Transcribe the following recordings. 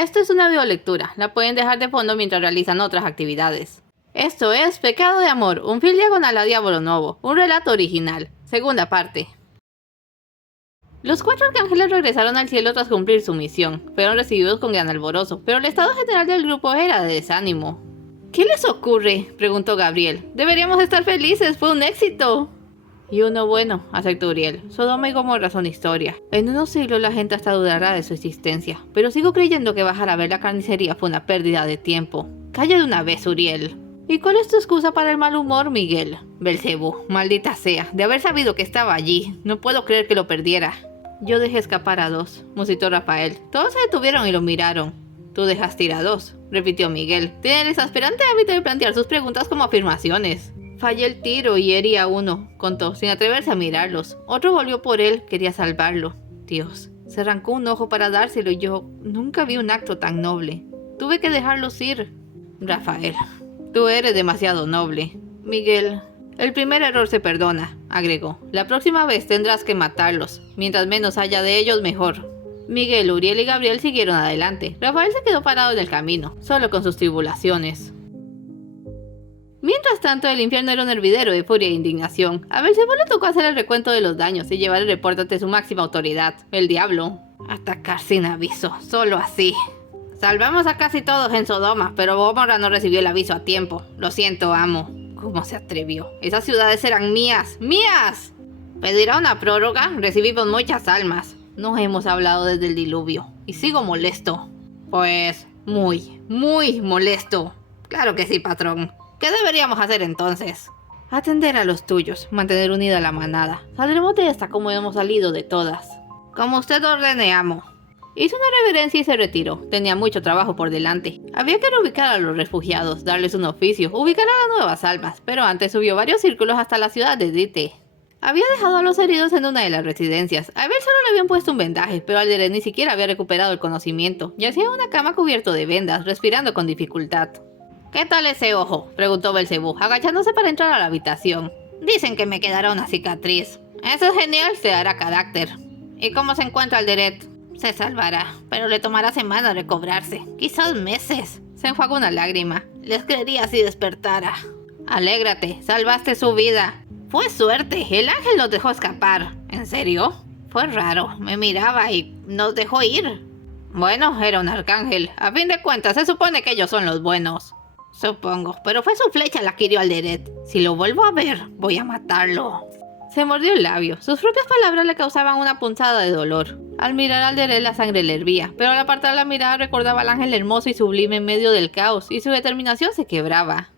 Esto es una videolectura, la pueden dejar de fondo mientras realizan otras actividades. Esto es Pecado de Amor, un film diagonal a Diablo Novo, un relato original, segunda parte. Los 4 arcángeles regresaron al cielo tras cumplir su misión. Fueron recibidos con gran alborozo, pero el estado general del grupo era de desánimo. ¿Qué les ocurre?, preguntó Gabriel. Deberíamos estar felices, fue un éxito. Y uno bueno, aceptó Uriel. Sodoma y Gomorra son historia. En unos siglos la gente hasta dudará de su existencia, pero sigo creyendo que bajar a ver la carnicería fue una pérdida de tiempo. Calla de una vez, Uriel. ¿Y cuál es tu excusa para el mal humor, Miguel? Belcebú, maldita sea, de haber sabido que estaba allí. No puedo creer que lo perdiera. Yo dejé escapar a 2, musitó Rafael. Todos se detuvieron y lo miraron. Tú dejaste ir a 2, repitió Miguel. Tiene el exasperante hábito de plantear sus preguntas como afirmaciones. Fallé el tiro y herí a 1, contó, sin atreverse a mirarlos. Otro volvió por él, quería salvarlo. Dios, se arrancó un ojo para dárselo y yo nunca vi un acto tan noble. Tuve que dejarlos ir. Rafael, tú eres demasiado noble. Miguel, el primer error se perdona, agregó. La próxima vez tendrás que matarlos. Mientras menos haya de ellos, mejor. Miguel, Uriel y Gabriel siguieron adelante. Rafael se quedó parado en el camino, solo con sus tribulaciones. Mientras tanto, el infierno era un hervidero de furia e indignación. A Belcebú le tocó hacer el recuento de los daños y llevar el reporte ante su máxima autoridad, el diablo. Atacar sin aviso, solo así. Salvamos a casi todos en Sodoma, pero Gomorra no recibió el aviso a tiempo. Lo siento, amo. ¿Cómo se atrevió? Esas ciudades eran mías, ¡mías! ¿Pedirá una prórroga? Recibimos muchas almas. No hemos hablado desde el diluvio, y sigo molesto. Pues, muy molesto. Claro que sí, patrón. ¿Qué deberíamos hacer entonces? Atender a los tuyos, mantener unida la manada. Saldremos de esta como hemos salido de todas. Como usted ordene, amo. Hizo una reverencia y se retiró. Tenía mucho trabajo por delante. Había que reubicar a los refugiados, darles un oficio, ubicar a las nuevas almas, pero antes subió varios círculos hasta la ciudad de Dite. Había dejado a los heridos en una de las residencias. A Abel solo le habían puesto un vendaje, pero Alderet ni siquiera había recuperado el conocimiento. Yacía en una cama cubierto de vendas, respirando con dificultad. ¿Qué tal ese ojo?, preguntó Belcebú, agachándose para entrar a la habitación. Dicen que me quedará una cicatriz. Eso es genial, te dará carácter. ¿Y cómo se encuentra Alderet? Se salvará, pero le tomará semanas recobrarse, quizás meses. Se enjuagó una lágrima. Les creería si despertara. Alégrate, salvaste su vida. Fue suerte, el ángel nos dejó escapar. ¿En serio? Fue raro, me miraba y nos dejó ir. Bueno, era un arcángel. A fin de cuentas, se supone que ellos son los buenos. Supongo, pero fue su flecha la que hirió a Alderet. Si lo vuelvo a ver, voy a matarlo. Se mordió el labio. Sus propias palabras le causaban una punzada de dolor. Al mirar a Alderet la sangre le hervía, pero al apartar la mirada recordaba al ángel hermoso y sublime en medio del caos, y su determinación se quebraba.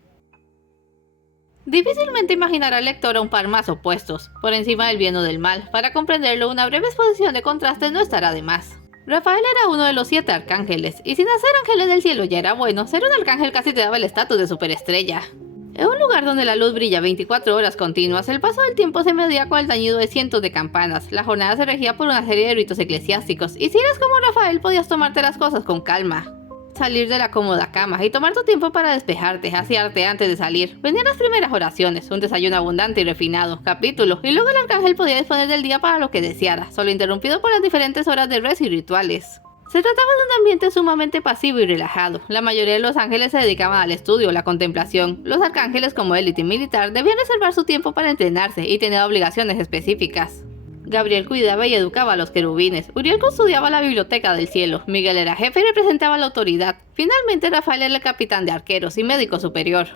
Difícilmente imaginará al lector a un par más opuestos, por encima del bien o del mal. Para comprenderlo, una breve exposición de contrastes no estará de más. Rafael era uno de los 7 arcángeles, y sin hacer ángeles del cielo ya era bueno, ser un arcángel casi te daba el estatus de superestrella. En un lugar donde la luz brilla 24 horas continuas, el paso del tiempo se medía con el tañido de cientos de campanas. La jornada se regía por una serie de ritos eclesiásticos, y si eras como Rafael podías tomarte las cosas con calma. Salir de la cómoda cama y tomar tu tiempo para despejarte, asearte antes de salir. Venían las primeras oraciones, un desayuno abundante y refinado, capítulo, y luego el arcángel podía disponer del día para lo que deseara, solo interrumpido por las diferentes horas de rest y rituales. Se trataba de un ambiente sumamente pasivo y relajado. La mayoría de los ángeles se dedicaban al estudio o la contemplación. Los arcángeles, como élite militar, debían reservar su tiempo para entrenarse y tener obligaciones específicas. Gabriel cuidaba y educaba a los querubines. Uriel custodiaba la biblioteca del cielo. Miguel era jefe y representaba la autoridad. Finalmente, Rafael era el capitán de arqueros y médico superior.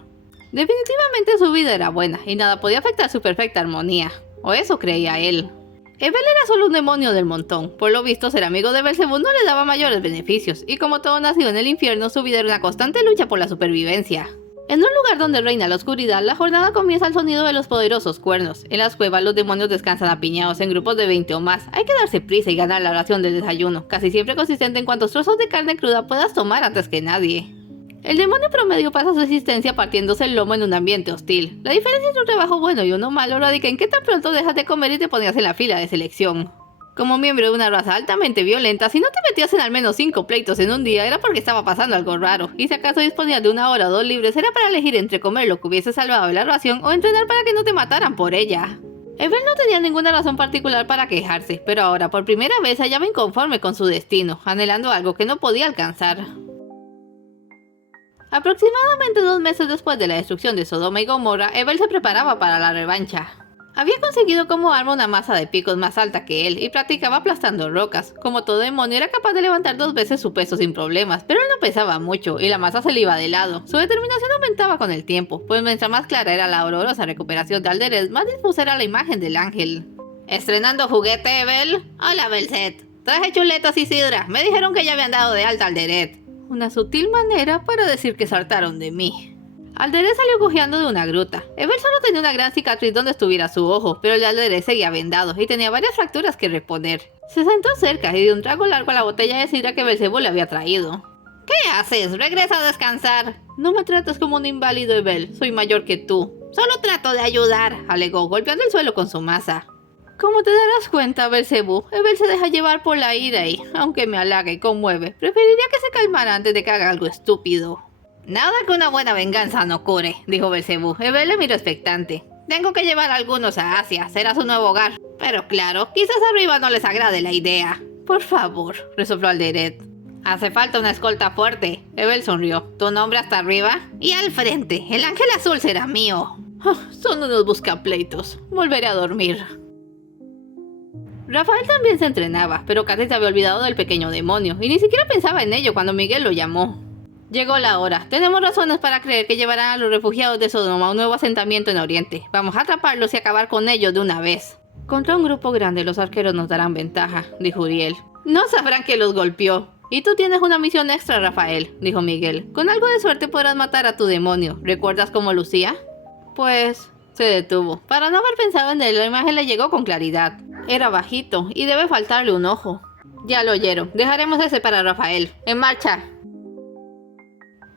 Definitivamente su vida era buena y nada podía afectar su perfecta armonía. O eso creía él. Ebel era solo un demonio del montón. Por lo visto, ser amigo de Belcebú no le daba mayores beneficios, y como todo nacido en el infierno, su vida era una constante lucha por la supervivencia. En un lugar donde reina la oscuridad, la jornada comienza al sonido de los poderosos cuernos. En las cuevas, los demonios descansan apiñados en grupos de 20 o más. Hay que darse prisa y ganar la oración del desayuno, casi siempre consistente en cuántos trozos de carne cruda puedas tomar antes que nadie. El demonio promedio pasa su existencia partiéndose el lomo en un ambiente hostil. La diferencia entre un trabajo bueno y uno malo radica en que tan pronto dejas de comer y te ponías en la fila de selección. Como miembro de una raza altamente violenta, si no te metías en al menos 5 pleitos en un día era porque estaba pasando algo raro, y si acaso disponías de 1 hora o 2 libres era para elegir entre comer lo que hubiese salvado de la ración o entrenar para que no te mataran por ella. Evel no tenía ninguna razón particular para quejarse, pero ahora por primera vez se hallaba inconforme con su destino, anhelando algo que no podía alcanzar. Aproximadamente 2 meses después de la destrucción de Sodoma y Gomorra, Evel se preparaba para la revancha. Había conseguido como arma una masa de picos más alta que él y practicaba aplastando rocas. Como todo demonio era capaz de levantar 2 veces su peso sin problemas, pero él no pesaba mucho y la masa se le iba de lado. Su determinación aumentaba con el tiempo, pues mientras más clara era la dolorosa recuperación de Alderet, más difusa era la imagen del ángel. ¿Estrenando juguete, Evel? Hola, Belset. Traje chuletas y sidra. Me dijeron que ya habían dado de alta Alderet. Una sutil manera para decir que se hartaron de mí. Alderet salió cojeando de una gruta. Evel solo tenía una gran cicatriz donde estuviera su ojo, pero el de Alderet seguía vendado y tenía varias fracturas que reponer. Se sentó cerca y dio un trago largo a la botella de sidra que Belcebú le había traído. ¿Qué haces? Regresa a descansar. No me trates como un inválido, Evel. Soy mayor que tú. Solo trato de ayudar, alegó, golpeando el suelo con su masa. Como te darás cuenta, Belcebú, Evel se deja llevar por la ira y, aunque me halaga y conmueve, preferiría que se calmara antes de que haga algo estúpido. Nada que una buena venganza no cure, dijo Belcebú. Evel le miró expectante. Tengo que llevar a algunos a Asia, será su nuevo hogar. Pero claro, quizás arriba no les agrade la idea. Por favor, resopló Alderet. Hace falta una escolta fuerte. Evel sonrió. ¿Tu nombre hasta arriba? Y al frente, el ángel azul será mío. Oh, son unos buscapleitos. Volveré a dormir. Rafael también se entrenaba, pero casi se había olvidado del pequeño demonio, y ni siquiera pensaba en ello cuando Miguel lo llamó. Llegó la hora. Tenemos razones para creer que llevarán a los refugiados de Sodoma a un nuevo asentamiento en Oriente. Vamos a atraparlos y acabar con ellos de una vez. Contra un grupo grande los arqueros nos darán ventaja, dijo Uriel. No sabrán que los golpeó. Y tú tienes una misión extra, Rafael, dijo Miguel. Con algo de suerte podrás matar a tu demonio. ¿Recuerdas cómo lucía? Pues... se detuvo. Para no haber pensado en él, la imagen le llegó con claridad. Era bajito y debe faltarle un ojo. Ya lo oyeron. Dejaremos ese para Rafael. ¡En marcha!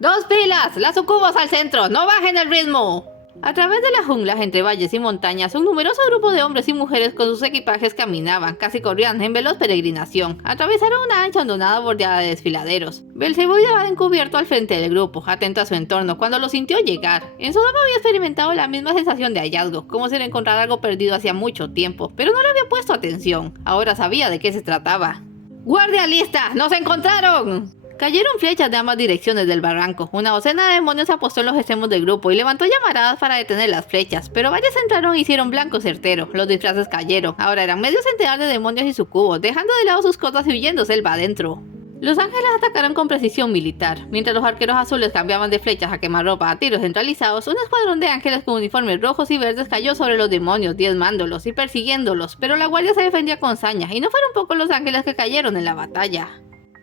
¡Dos pilas! ¡Las sucubos al centro! ¡No bajen el ritmo! A través de las junglas, entre valles y montañas, un numeroso grupo de hombres y mujeres con sus equipajes caminaban, casi corrían en veloz peregrinación. Atravesaron una ancha hondonada bordeada de desfiladeros. Belcebú iba encubierto al frente del grupo, atento a su entorno, cuando lo sintió llegar. En Sodoma había experimentado la misma sensación de hallazgo, como si le encontrara algo perdido hacía mucho tiempo, pero no le había puesto atención. Ahora sabía de qué se trataba. ¡Guardia lista! ¡Nos encontraron! Cayeron flechas de ambas direcciones del barranco. Una docena de demonios se apostó en los extremos del grupo y levantó llamaradas para detener las flechas, pero varias entraron y hicieron blanco certero. Los disfraces cayeron. Ahora eran medio centenar de demonios y sucubos, dejando de lado sus cotas y huyendo selva adentro. Los ángeles atacaron con precisión militar. Mientras los arqueros azules cambiaban de flechas a quemarropa a tiros centralizados, un escuadrón de ángeles con uniformes rojos y verdes cayó sobre los demonios, diezmándolos y persiguiéndolos, pero la guardia se defendía con saña, y no fueron pocos los ángeles que cayeron en la batalla.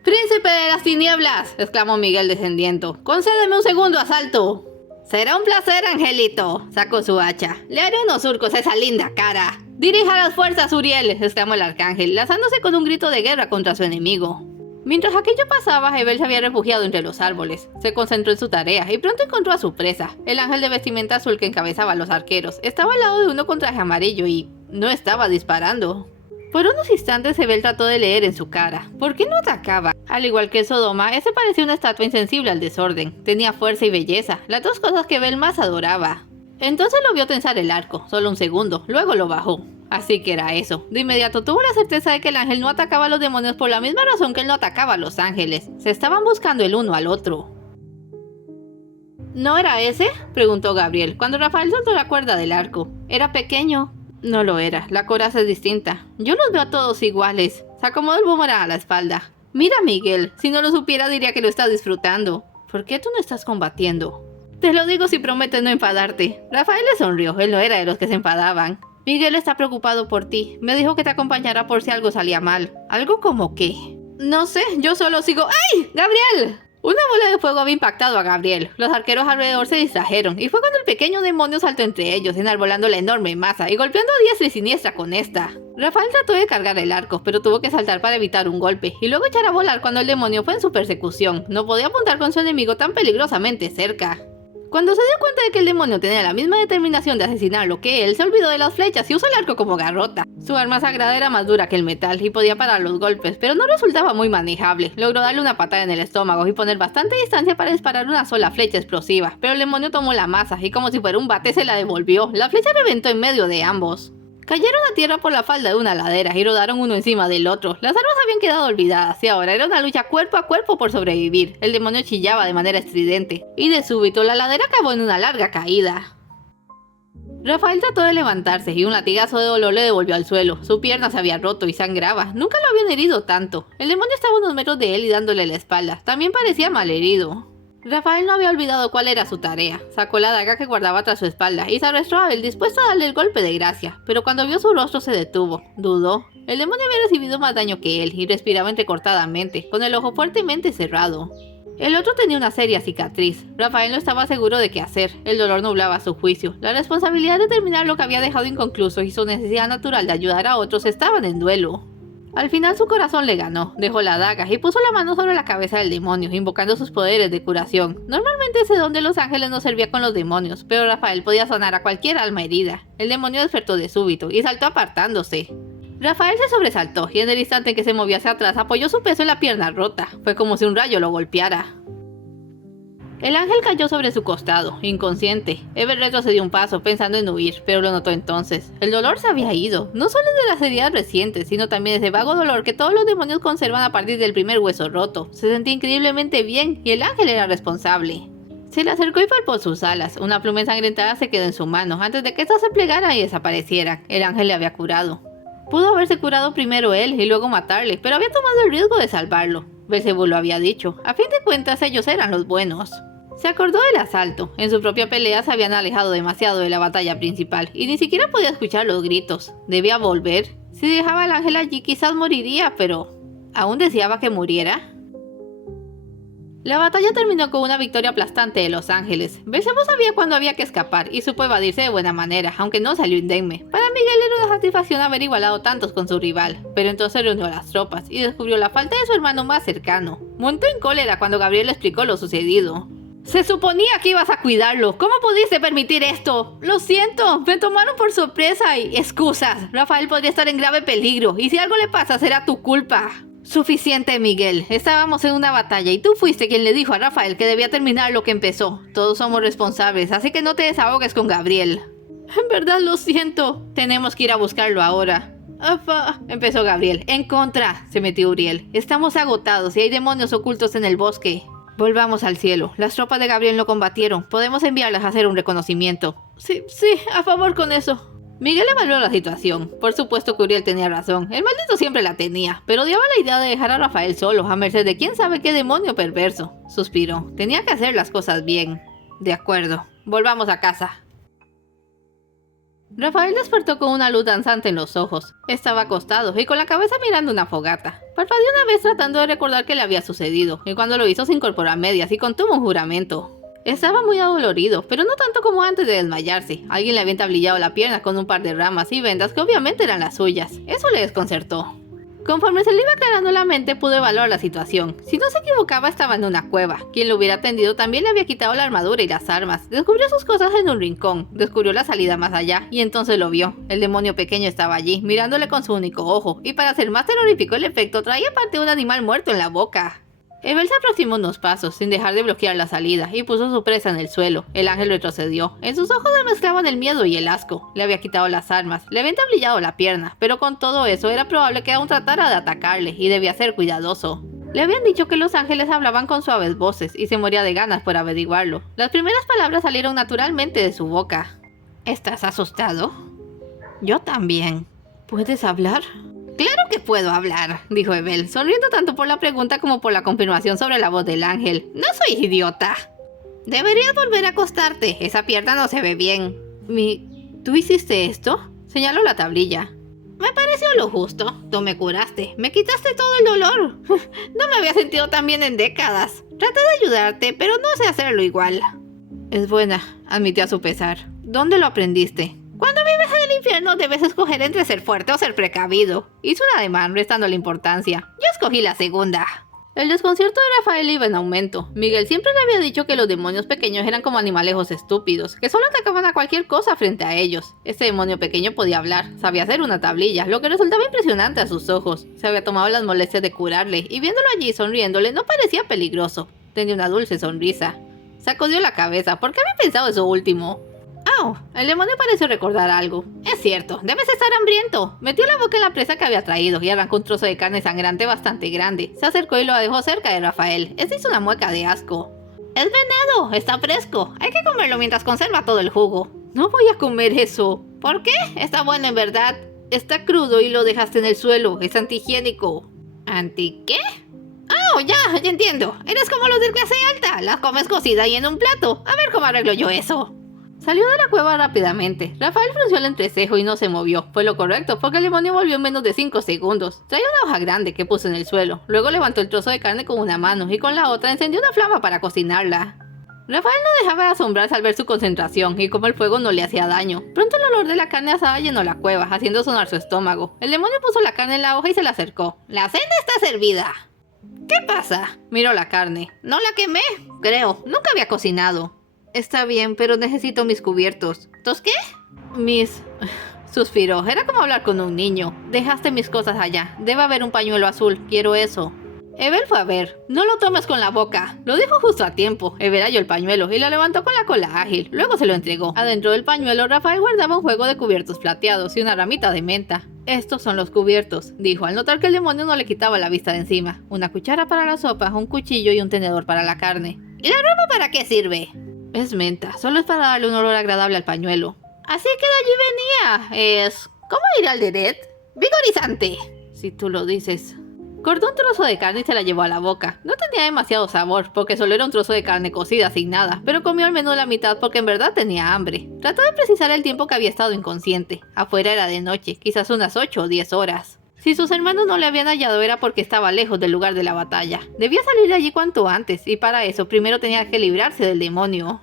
¡Príncipe de las tinieblas!, exclamó Miguel descendiendo. ¡Concédeme un segundo asalto! Será un placer, Angelito, sacó su hacha. Le haré unos surcos a esa linda cara. Dirija las fuerzas, Uriel, exclamó el arcángel, lanzándose con un grito de guerra contra su enemigo. Mientras aquello pasaba, Evel se había refugiado entre los árboles. Se concentró en su tarea y pronto encontró a su presa. El ángel de vestimenta azul que encabezaba a los arqueros estaba al lado de uno con traje amarillo y no estaba disparando. Por unos instantes Evel trató de leer en su cara. ¿Por qué no atacaba? Al igual que Sodoma, ese parecía una estatua insensible al desorden. Tenía fuerza y belleza, las dos cosas que Evel más adoraba. Entonces lo vio tensar el arco, solo un segundo, luego lo bajó. Así que era eso. De inmediato tuvo la certeza de que el ángel no atacaba a los demonios por la misma razón que él no atacaba a los ángeles. Se estaban buscando el uno al otro. ¿No era ese?, preguntó Gabriel, cuando Rafael soltó la cuerda del arco. Era pequeño. No lo era, la coraza es distinta. Yo los veo a todos iguales. Se acomodó el boomerang a la espalda. Mira, Miguel, si no lo supiera diría que lo estás disfrutando. ¿Por qué tú no estás combatiendo? Te lo digo si prometes no enfadarte. Rafael le sonrió, él no era de los que se enfadaban. Miguel está preocupado por ti. Me dijo que te acompañara por si algo salía mal. ¿Algo como qué? No sé, yo solo sigo... ¡Ay! ¡Gabriel! Una bola de fuego había impactado a Gabriel. Los arqueros alrededor se distrajeron, y fue cuando el pequeño demonio saltó entre ellos, enarbolando la enorme masa y golpeando a diestra y siniestra con esta. Rafael trató de cargar el arco, pero tuvo que saltar para evitar un golpe, y luego echar a volar cuando el demonio fue en su persecución. No podía apuntar con su enemigo tan peligrosamente cerca. Cuando se dio cuenta de que el demonio tenía la misma determinación de asesinarlo que él, se olvidó de las flechas y usó el arco como garrota. Su arma sagrada era más dura que el metal y podía parar los golpes, pero no resultaba muy manejable. Logró darle una patada en el estómago y poner bastante distancia para disparar una sola flecha explosiva, pero el demonio tomó la masa y como si fuera un bate se la devolvió. La flecha reventó en medio de ambos. Cayeron a tierra por la falda de una ladera y rodaron uno encima del otro. Las armas habían quedado olvidadas y ahora era una lucha cuerpo a cuerpo por sobrevivir. El demonio chillaba de manera estridente y de súbito la ladera acabó en una larga caída. Rafael trató de levantarse y un latigazo de dolor le devolvió al suelo. Su pierna se había roto y sangraba. Nunca lo habían herido tanto. El demonio estaba a unos metros de él y dándole la espalda. También parecía malherido. Rafael no había olvidado cuál era su tarea. Sacó la daga que guardaba tras su espalda y se arrastró a él dispuesto a darle el golpe de gracia. Pero cuando vio su rostro se detuvo. Dudó. El demonio había recibido más daño que él y respiraba entrecortadamente, con el ojo fuertemente cerrado. El otro tenía una seria cicatriz. Rafael no estaba seguro de qué hacer. El dolor nublaba su juicio. La responsabilidad de terminar lo que había dejado inconcluso y su necesidad natural de ayudar a otros estaban en duelo. Al final su corazón le ganó, dejó la daga y puso la mano sobre la cabeza del demonio, invocando sus poderes de curación. Normalmente ese don de los ángeles no servía con los demonios, pero Rafael podía sanar a cualquier alma herida. El demonio despertó de súbito y saltó apartándose. Rafael se sobresaltó y en el instante en que se movió hacia atrás apoyó su peso en la pierna rota. Fue como si un rayo lo golpeara. El ángel cayó sobre su costado, inconsciente. Evel retrocedió un paso, pensando en huir, pero lo notó entonces. El dolor se había ido, no solo de las heridas recientes, sino también ese vago dolor que todos los demonios conservan a partir del primer hueso roto. Se sentía increíblemente bien, y el ángel era responsable. Se le acercó y palpó sus alas. Una pluma ensangrentada se quedó en su mano, antes de que éstas se plegaran y desaparecieran. El ángel le había curado. Pudo haberse curado primero él y luego matarle, pero había tomado el riesgo de salvarlo. Belzebú lo había dicho. A fin de cuentas, ellos eran los buenos. Se acordó del asalto. En su propia pelea se habían alejado demasiado de la batalla principal y ni siquiera podía escuchar los gritos. Debía volver. Si dejaba al ángel allí quizás moriría, pero ¿aún deseaba que muriera? La batalla terminó con una victoria aplastante de los ángeles. Belzebú sabía cuándo había que escapar y supo evadirse de buena manera, aunque no salió indemne. Para Miguel era una satisfacción haber igualado tantos con su rival, pero entonces reunió a las tropas y descubrió la falta de su hermano más cercano. Montó en cólera cuando Gabriel le explicó lo sucedido. Se suponía que ibas a cuidarlo. ¿Cómo pudiste permitir esto? Lo siento, me tomaron por sorpresa y... Excusas. Rafael podría estar en grave peligro y si algo le pasa será tu culpa. Suficiente, Miguel. Estábamos en una batalla y tú fuiste quien le dijo a Rafael que debía terminar lo que empezó. Todos somos responsables, así que no te desahogues con Gabriel. En verdad lo siento. Tenemos que ir a buscarlo ahora. Empezó Gabriel. En contra, se metió Uriel. Estamos agotados y hay demonios ocultos en el bosque. Volvamos al cielo. Las tropas de Gabriel no combatieron. Podemos enviarlas a hacer un reconocimiento. Sí, a favor con eso. Miguel evaluó la situación. Por supuesto que Uriel tenía razón. El maldito siempre la tenía. Pero odiaba la idea de dejar a Rafael solo, a merced de quién sabe qué demonio perverso. Suspiró. Tenía que hacer las cosas bien. De acuerdo. Volvamos a casa. Rafael despertó con una luz danzante en los ojos. Estaba acostado y con la cabeza mirando una fogata. Parpadeó una vez tratando de recordar qué le había sucedido, y cuando lo hizo se incorporó a medias y contuvo un juramento. Estaba muy adolorido, pero no tanto como antes de desmayarse. Alguien le había entablillado la pierna con un par de ramas y vendas que obviamente eran las suyas. Eso le desconcertó. Conforme se le iba aclarando la mente, pudo evaluar la situación. Si no se equivocaba, estaba en una cueva. Quien lo hubiera atendido también le había quitado la armadura y las armas. Descubrió sus cosas en un rincón. Descubrió la salida más allá, y entonces lo vio. El demonio pequeño estaba allí, mirándole con su único ojo, y para hacer más terrorífico el efecto, traía parte de un animal muerto en la boca. Evel se aproximó unos pasos, sin dejar de bloquear la salida, y puso su presa en el suelo. El ángel retrocedió. En sus ojos se mezclaban el miedo y el asco. Le había quitado las armas, le había entablillado la pierna, pero con todo eso era probable que aún tratara de atacarle, y debía ser cuidadoso. Le habían dicho que los ángeles hablaban con suaves voces, y se moría de ganas por averiguarlo. Las primeras palabras salieron naturalmente de su boca. ¿Estás asustado? Yo también. ¿Puedes hablar? Claro que puedo hablar, dijo Evel, sonriendo tanto por la pregunta como por la confirmación sobre la voz del ángel. No soy idiota. Deberías volver a acostarte, esa pierna no se ve bien. ¿Tú hiciste esto? Señaló la tablilla. Me pareció lo justo. Tú me curaste, me quitaste todo el dolor. No me había sentido tan bien en décadas. Traté de ayudarte, pero no sé hacerlo igual. Es buena, admitió a su pesar. ¿Dónde lo aprendiste? Cuando vives en el infierno debes escoger entre ser fuerte o ser precavido. Hizo un ademán restándole importancia. Yo escogí la segunda. El desconcierto de Rafael iba en aumento. Miguel siempre le había dicho que los demonios pequeños eran como animalejos estúpidos, que solo atacaban a cualquier cosa frente a ellos. Este demonio pequeño podía hablar, sabía hacer una tablilla, lo que resultaba impresionante a sus ojos. Se había tomado las molestias de curarle, y viéndolo allí sonriéndole no parecía peligroso. Tenía una dulce sonrisa. Sacudió la cabeza. ¿Por qué había pensado eso último? Oh, el demonio parece recordar algo. Es cierto, debes estar hambriento. Metió la boca en la presa que había traído y arrancó un trozo de carne sangrante bastante grande. Se acercó y lo dejó cerca de Rafael. Este hizo una mueca de asco. Es venado, está fresco. Hay que comerlo mientras conserva todo el jugo. No voy a comer eso. ¿Por qué? Está bueno en verdad. Está crudo y lo dejaste en el suelo. Es antihigiénico. ¿Anti qué? Oh, ya entiendo. Eres como los de clase alta. La comes cocida y en un plato. A ver cómo arreglo yo eso. Salió de la cueva rápidamente. Rafael frunció el entrecejo y no se movió. Fue lo correcto, porque el demonio volvió en menos de 5 segundos. Traía una hoja grande que puso en el suelo. Luego levantó el trozo de carne con una mano y con la otra encendió una flama para cocinarla. Rafael no dejaba de asombrarse al ver su concentración y cómo el fuego no le hacía daño. Pronto el olor de la carne asada llenó la cueva, haciendo sonar su estómago. El demonio puso la carne en la hoja y se la acercó. «La cena está servida». «¿Qué pasa?» Miró la carne. «¿No la quemé?» «Creo. Nunca había cocinado». «Está bien, pero necesito mis cubiertos». ¿Tos qué?» «Mis...» Suspiró. Era como hablar con un niño. «Dejaste mis cosas allá. Debe haber un pañuelo azul. Quiero eso». Evel fue a ver. «No lo tomes con la boca». Lo dijo justo a tiempo. Evel halló el pañuelo y lo levantó con la cola ágil. Luego se lo entregó. Adentro del pañuelo, Rafael guardaba un juego de cubiertos plateados y una ramita de menta. «Estos son los cubiertos», dijo, al notar que el demonio no le quitaba la vista de encima. Una cuchara para la sopa, un cuchillo y un tenedor para la carne. ¿Y la rama para qué sirve? Es menta. Solo es para darle un olor agradable al pañuelo. Así que de allí venía. Es... ¿Cómo ir al Deret? Vigorizante. Si tú lo dices. Cortó un trozo de carne y se la llevó a la boca. No tenía demasiado sabor, porque solo era un trozo de carne cocida sin nada, pero comió al menos la mitad porque en verdad tenía hambre. Trató de precisar el tiempo que había estado inconsciente. Afuera era de noche, quizás unas 8 o 10 horas. Si sus hermanos no le habían hallado era porque estaba lejos del lugar de la batalla. Debía salir de allí cuanto antes, y para eso primero tenía que librarse del demonio.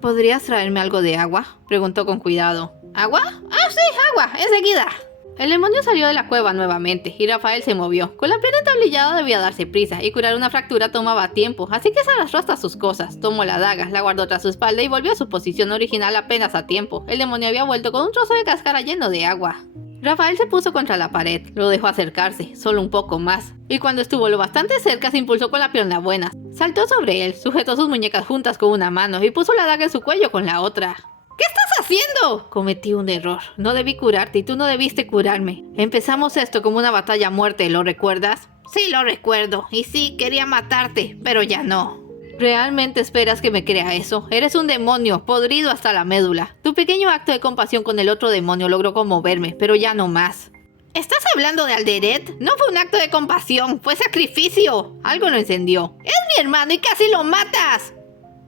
¿Podrías traerme algo de agua?, preguntó con cuidado. ¿Agua? ¡Ah, sí, agua! ¡Enseguida! El demonio salió de la cueva nuevamente, y Rafael se movió. Con la pierna entablillada debía darse prisa, y curar una fractura tomaba tiempo, así que se arrastró hasta sus cosas. Tomó la daga, la guardó tras su espalda y volvió a su posición original apenas a tiempo. El demonio había vuelto con un trozo de cáscara lleno de agua. Rafael se puso contra la pared, lo dejó acercarse, solo un poco más, y cuando estuvo lo bastante cerca se impulsó con la pierna buena. Saltó sobre él, sujetó sus muñecas juntas con una mano y puso la daga en su cuello con la otra. ¿Qué estás haciendo? Cometí un error. No debí curarte y tú no debiste curarme. Empezamos esto como una batalla a muerte, ¿lo recuerdas? Sí, lo recuerdo. Y sí, quería matarte, pero ya no. ¿Realmente esperas que me crea eso? Eres un demonio, podrido hasta la médula. Tu pequeño acto de compasión con el otro demonio logró conmoverme, pero ya no más. ¿Estás hablando de Alderet? No fue un acto de compasión, fue sacrificio. Algo lo encendió. Es mi hermano y casi lo matas.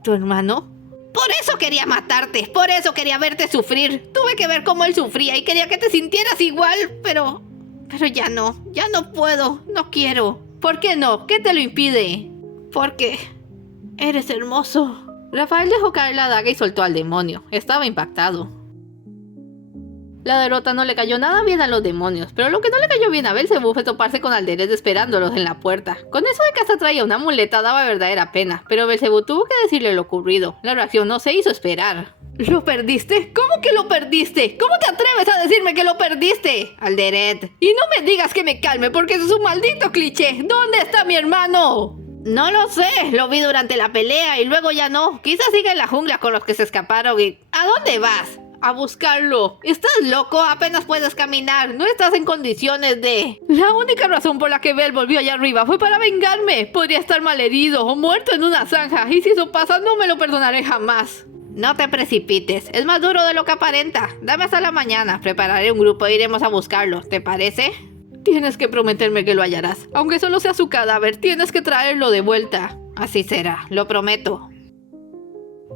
¿Tu hermano? Por eso quería matarte, por eso quería verte sufrir. Tuve que ver cómo él sufría y quería que te sintieras igual, pero ya no puedo, no quiero. ¿Por qué no? ¿Qué te lo impide? Porque eres hermoso. Rafael dejó caer la daga y soltó al demonio. Estaba impactado. La derrota no le cayó nada bien a los demonios, pero lo que no le cayó bien a Belzebú fue toparse con Alderet esperándolos en la puerta. Con eso de que hasta traía una muleta daba verdadera pena, pero Belzebú tuvo que decirle lo ocurrido. La reacción no se hizo esperar. ¿Lo perdiste? ¿Cómo que lo perdiste? ¿Cómo te atreves a decirme que lo perdiste? Alderet. Y no me digas que me calme porque eso es un maldito cliché. ¿Dónde está mi hermano? No lo sé, lo vi durante la pelea y luego ya no. Quizás siga en la jungla con los que se escaparon y... ¿A dónde vas? A buscarlo. ¿Estás loco? Apenas puedes caminar. No estás en condiciones de... La única razón por la que Bel volvió allá arriba fue para vengarme. Podría estar malherido o muerto en una zanja. Y si eso pasa, no me lo perdonaré jamás. No te precipites. Es más duro de lo que aparenta. Dame hasta la mañana. Prepararé un grupo e iremos a buscarlo. ¿Te parece? Tienes que prometerme que lo hallarás. Aunque solo sea su cadáver, tienes que traerlo de vuelta. Así será. Lo prometo.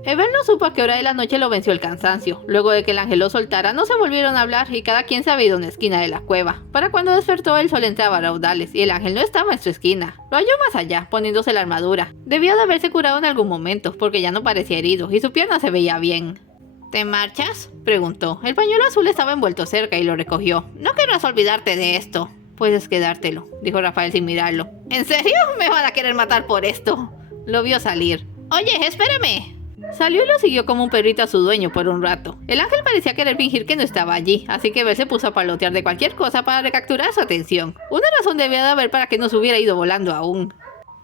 Evel no supo a qué hora de la noche lo venció el cansancio. Luego de que el ángel lo soltara, no se volvieron a hablar y cada quien se había ido a una esquina de la cueva. Para cuando despertó, el sol entraba a raudales y el ángel no estaba en su esquina. Lo halló más allá, poniéndose la armadura. Debió de haberse curado en algún momento, porque ya no parecía herido y su pierna se veía bien. ¿Te marchas?, preguntó. El pañuelo azul estaba envuelto cerca y lo recogió. No querrás olvidarte de esto. Puedes quedártelo, dijo Rafael sin mirarlo. ¿En serio? ¿Me van a querer matar por esto? Lo vio salir. Oye, espérame. Salió y lo siguió como un perrito a su dueño por un rato. El ángel parecía querer fingir que no estaba allí, así que Bel se puso a palotear de cualquier cosa para recapturar su atención. Una razón debía de haber para que no se hubiera ido volando aún.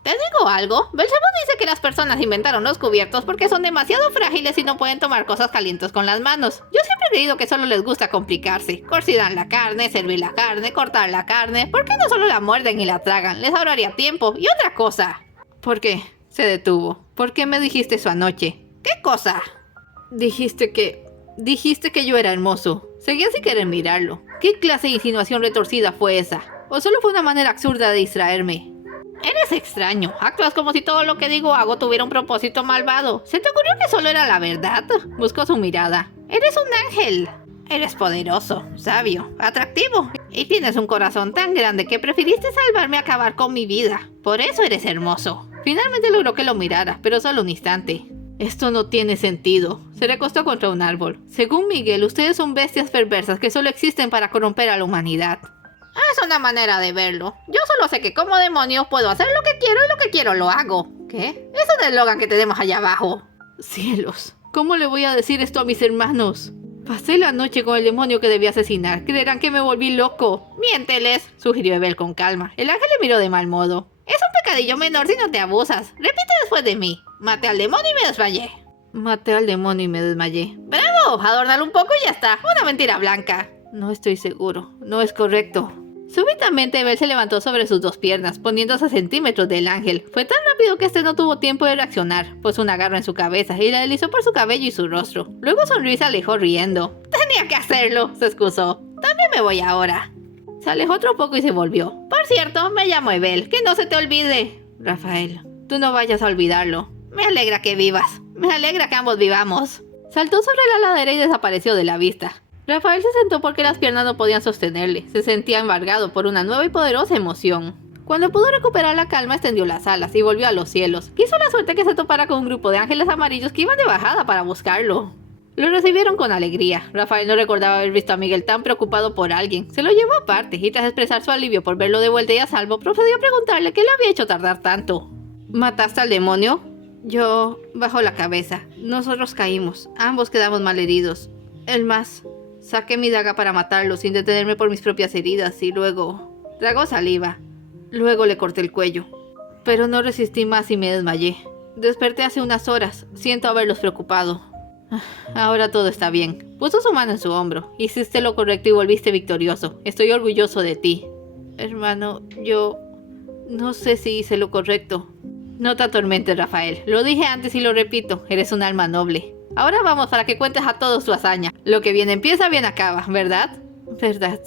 ¿Te digo algo? Belzebú dice que las personas inventaron los cubiertos porque son demasiado frágiles y no pueden tomar cosas calientes con las manos. Yo siempre he creído que solo les gusta complicarse. Cocinar la carne, servir la carne, cortar la carne. ¿Por qué no solo la muerden y la tragan? Les ahorraría tiempo. Y otra cosa. ¿Por qué? Se detuvo. ¿Por qué me dijiste eso anoche? ¿Qué cosa? Dijiste que yo era hermoso. Seguía sin querer mirarlo. ¿Qué clase de insinuación retorcida fue esa? ¿O solo fue una manera absurda de distraerme? Eres extraño. Actúas como si todo lo que digo o hago tuviera un propósito malvado. ¿Se te ocurrió que solo era la verdad? Buscó su mirada. Eres un ángel. Eres poderoso, sabio, atractivo. Y tienes un corazón tan grande que preferiste salvarme a acabar con mi vida. Por eso eres hermoso. Finalmente logró que lo mirara, pero solo un instante. Esto no tiene sentido. Se recostó contra un árbol. Según Miguel, ustedes son bestias perversas que solo existen para corromper a la humanidad. Es una manera de verlo. Yo solo sé que como demonio puedo hacer lo que quiero y lo que quiero lo hago. ¿Qué? Es un eslogan que tenemos allá abajo. Cielos, ¿cómo le voy a decir esto a mis hermanos? Pasé la noche con el demonio que debía asesinar. Creerán que me volví loco. Miénteles, sugirió Evel con calma. El ángel le miró de mal modo. Es un pecadillo menor si no te abusas. Repite después de mí. Maté al demonio y me desmayé. Maté al demonio y me desmayé. ¡Bravo! Adórnalo un poco y ya está. Una mentira blanca. No estoy seguro. No es correcto. Súbitamente Evel se levantó sobre sus dos piernas, poniéndose a centímetros del ángel. Fue tan rápido que este no tuvo tiempo de reaccionar. Puso una garra en su cabeza y la deslizó por su cabello y su rostro. Luego sonrió y se alejó riendo. Tenía que hacerlo, se excusó. También me voy ahora. Se alejó otro poco y se volvió. Por cierto, me llamo Evel. Que no se te olvide. Rafael, tú no vayas a olvidarlo. Me alegra que vivas. Me alegra que ambos vivamos. Saltó sobre la ladera y desapareció de la vista. Rafael se sentó porque las piernas no podían sostenerle. Se sentía embargado por una nueva y poderosa emoción. Cuando pudo recuperar la calma, extendió las alas y volvió a los cielos. Quiso la suerte que se topara con un grupo de ángeles amarillos que iban de bajada para buscarlo. Lo recibieron con alegría. Rafael no recordaba haber visto a Miguel tan preocupado por alguien. Se lo llevó aparte y tras expresar su alivio por verlo de vuelta y a salvo, procedió a preguntarle qué le había hecho tardar tanto. ¿Mataste al demonio? Yo bajó la cabeza. Nosotros caímos. Ambos quedamos malheridos. El más... Saqué mi daga para matarlo sin detenerme por mis propias heridas y luego... Tragó saliva. Luego le corté el cuello. Pero no resistí más y me desmayé. Desperté hace unas horas. Siento haberlos preocupado. Ahora todo está bien. Puso su mano en su hombro. Hiciste lo correcto y volviste victorioso. Estoy orgulloso de ti. Hermano, yo... no sé si hice lo correcto. No te atormentes, Rafael. Lo dije antes y lo repito. Eres un alma noble. Ahora vamos para que cuentes a todos tu hazaña. Lo que bien empieza, bien acaba, ¿verdad? Verdad.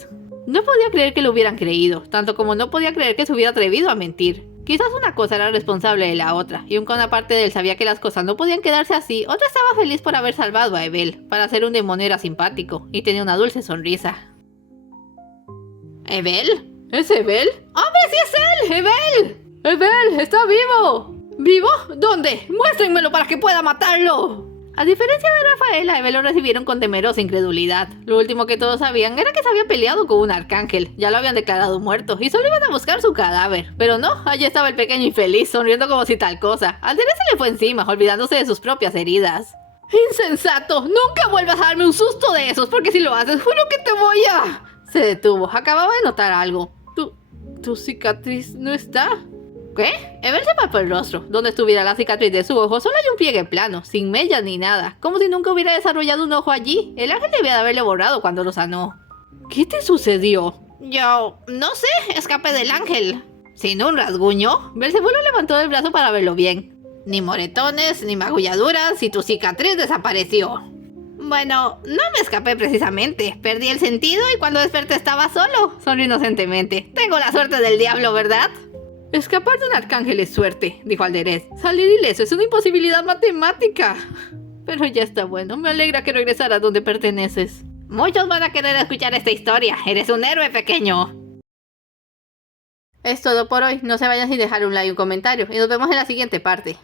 No podía creer que lo hubieran creído, tanto como no podía creer que se hubiera atrevido a mentir. Quizás una cosa era responsable de la otra, y aunque una parte de él sabía que las cosas no podían quedarse así, otra estaba feliz por haber salvado a Evel. Para ser un demonio era simpático, y tenía una dulce sonrisa. ¿Evel? ¿Es Evel? ¡Hombre, sí es él! ¡Evel! ¡Evel! ¡Está vivo! ¿Vivo? ¿Dónde? ¡Muéstrenmelo para que pueda matarlo! A diferencia de Rafael, a Evel lo recibieron con temerosa incredulidad. Lo último que todos sabían era que se había peleado con un arcángel. Ya lo habían declarado muerto y solo iban a buscar su cadáver. Pero no, allí estaba el pequeño infeliz, sonriendo como si tal cosa. Andrés se le fue encima, olvidándose de sus propias heridas. ¡Insensato! ¡Nunca vuelvas a darme un susto de esos! Porque si lo haces, juro que te voy a... Se detuvo, acababa de notar algo. ¿Tu cicatriz no está? ¿Qué? Evel se palpó el rostro. Donde estuviera la cicatriz de su ojo, solo hay un pliegue plano, sin mellas ni nada. Como si nunca hubiera desarrollado un ojo allí. El ángel debía de haberle borrado cuando lo sanó. ¿Qué te sucedió? Yo... no sé, escapé del ángel. Sin un rasguño. Belzebú lo levantó del brazo para verlo bien. Ni moretones, ni magulladuras, y tu cicatriz desapareció. Bueno, no me escapé precisamente. Perdí el sentido y cuando desperté estaba solo. Sonrió inocentemente. Tengo la suerte del diablo, ¿verdad? Escapar de un arcángel es suerte, dijo Alderez. Salir ileso es una imposibilidad matemática. Pero ya está bueno, me alegra que regresaras donde perteneces. Muchos van a querer escuchar esta historia. Eres un héroe pequeño. Es todo por hoy. No se vayan sin dejar un like y un comentario. Y nos vemos en la siguiente parte.